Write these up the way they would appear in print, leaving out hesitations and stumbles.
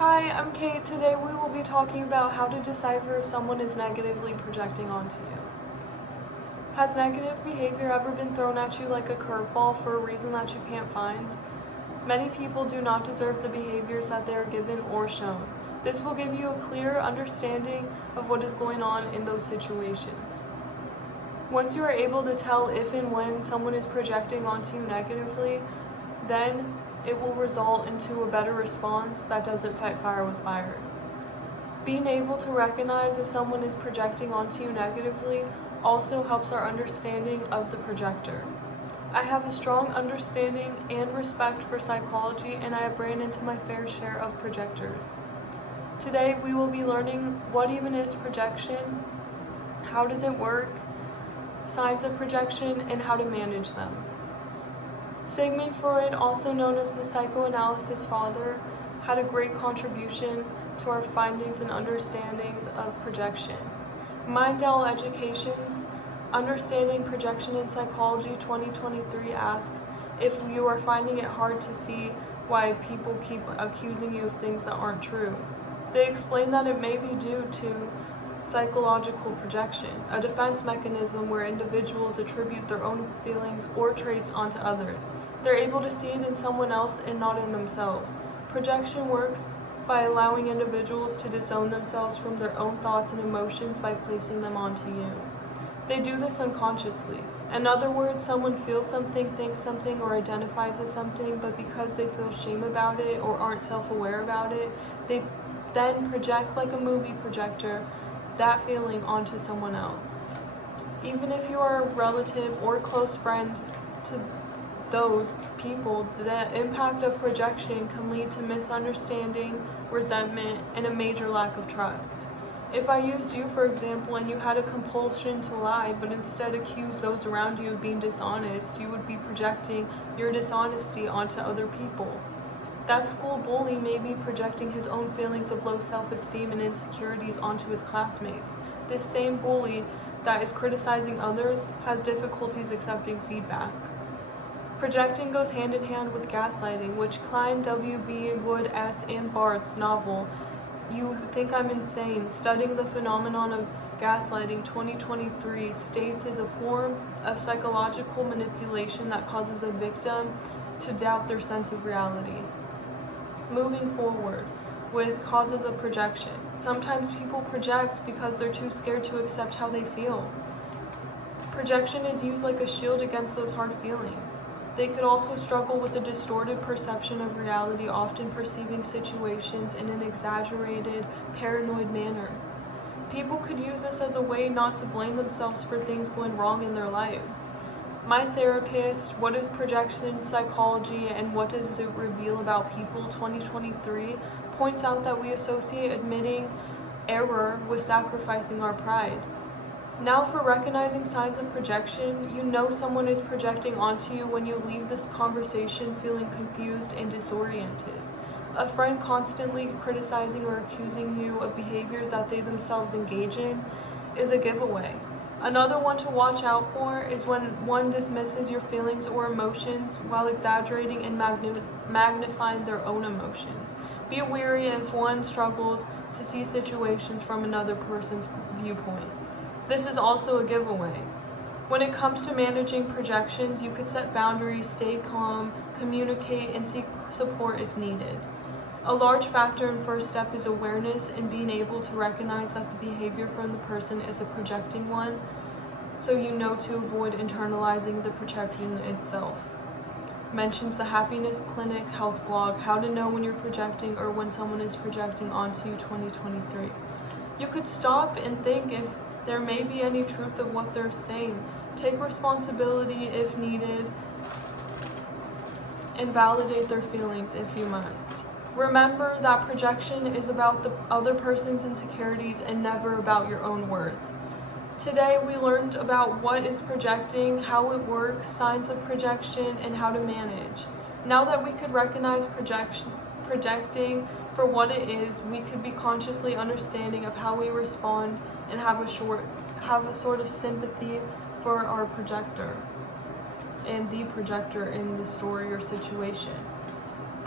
Hi, I'm Kate. Today we will be talking about how to decipher if someone is negatively projecting onto you. Has negative behavior ever been thrown at you like a curveball for a reason that you can't find? Many people do not deserve the behaviors that they are given or shown. This will give you a clear understanding of what is going on in those situations. Once you are able to tell if and when someone is projecting onto you negatively, then it will result into a better response that doesn't fight fire with fire. Being able to recognize if someone is projecting onto you negatively also helps our understanding of the projector. I have a strong understanding and respect for psychology, and I have ran into my fair share of projectors. Today we will be learning what even is projection, how does it work, signs of projection, and how to manage them. Sigmund Freud, also known as the psychoanalysis father, had a great contribution to our findings and understandings of projection. Mindell Education's Understanding Projection in Psychology 2023 asks if you are finding it hard to see why people keep accusing you of things that aren't true. They explain that it may be due to psychological projection, a defense mechanism where individuals attribute their own feelings or traits onto others. They're able to see it in someone else and not in themselves. Projection works by allowing individuals to disown themselves from their own thoughts and emotions by placing them onto you. They do this unconsciously. In other words, someone feels something, thinks something, or identifies as something, but because they feel shame about it or aren't self-aware about it, they then project like a movie projector that feeling onto someone else. Even if you are a relative or close friend to those people, the impact of projection can lead to misunderstanding, resentment, and a major lack of trust. If I used you, for example, and you had a compulsion to lie, but instead accused those around you of being dishonest, you would be projecting your dishonesty onto other people. That school bully may be projecting his own feelings of low self-esteem and insecurities onto his classmates. This same bully that is criticizing others has difficulties accepting feedback. Projecting goes hand in hand with gaslighting, which Klein, W.B., Wood, S., and Barth's novel, You Think I'm Insane, Studying the Phenomenon of Gaslighting 2023, states is a form of psychological manipulation that causes a victim to doubt their sense of reality. Moving forward with causes of projection. Sometimes people project because they're too scared to accept how they feel. Projection is used like a shield against those hard feelings. They could also struggle with a distorted perception of reality, often perceiving situations in an exaggerated, paranoid manner. People could use this as a way not to blame themselves for things going wrong in their lives. My therapist, What is Projection Psychology and What Does It Reveal About People 2023, points out that we associate admitting error with sacrificing our pride. Now for recognizing signs of projection, you know someone is projecting onto you when you leave this conversation feeling confused and disoriented. A friend constantly criticizing or accusing you of behaviors that they themselves engage in is a giveaway. Another one to watch out for is when one dismisses your feelings or emotions while exaggerating and magnifying their own emotions. Be wary if one struggles to see situations from another person's viewpoint. This is also a giveaway. When it comes to managing projections, you could set boundaries, stay calm, communicate, and seek support if needed. A large factor and first step is awareness and being able to recognize that the behavior from the person is a projecting one, so you know to avoid internalizing the projection itself. Mentions the Happiness Clinic health blog, How to Know When You're Projecting or When Someone is Projecting Onto You 2023. You could stop and think if there may be any truth of what they're saying. Take responsibility if needed, and validate their feelings if you must. Remember that projection is about the other person's insecurities and never about your own worth. Today we learned about what is projecting, how it works, signs of projection, and how to manage. Now that we could recognize projecting for what it is, we could be consciously understanding of how we respond and have a sort of sympathy for our projector and the projector in the story or situation.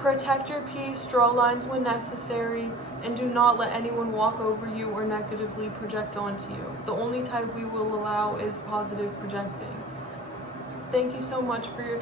Protect your peace, draw lines when necessary, and do not let anyone walk over you or negatively project onto you. The only type we will allow is positive projecting. Thank you so much for your time.